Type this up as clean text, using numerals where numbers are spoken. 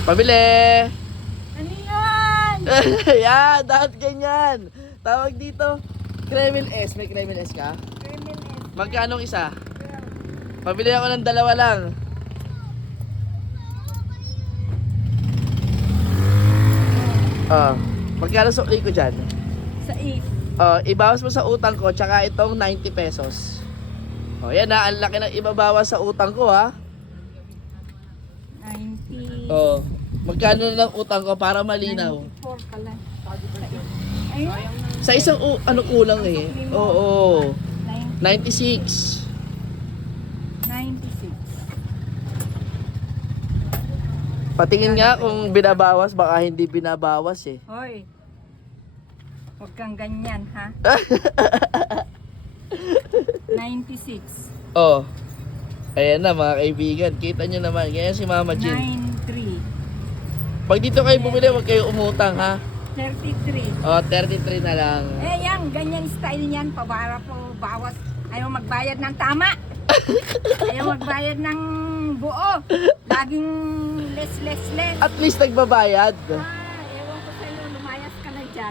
Pabili! Ano yan? Yan, dapat ganyan. Tawag dito, Kremil S. May Kremil S ka? Kremil S. Magkano isa? Pabili ako ng dalawa lang. Magkano sukli ko dyan? Sa if. Ibawas mo sa utang ko, tsaka itong 90 pesos. Yan na, ang laki ng ibabawas sa utang ko ha. 90. Magkano na lang utang ko para malinaw? 94 pala. Ayun. Sa isang kulang eh. Oo. 96. 96. Patingin nga kung binabawas, baka hindi binabawas eh. Hoy. Huwag kang ganyan, ha? 96. Ayan na mga kaibigan, kita nyo naman. Ganyan si Mama Jean. 93. Pag dito kayo bumili, huwag kayo umutang ha. 33. 33 na lang. Yan, ganyan style niyan. Pabara po, bawas. Ayaw magbayad ng tama. Ayaw magbayad ng buo. Laging less. At least nagbabayad. Ewan ko sa'yo, lumayas ka na dyan.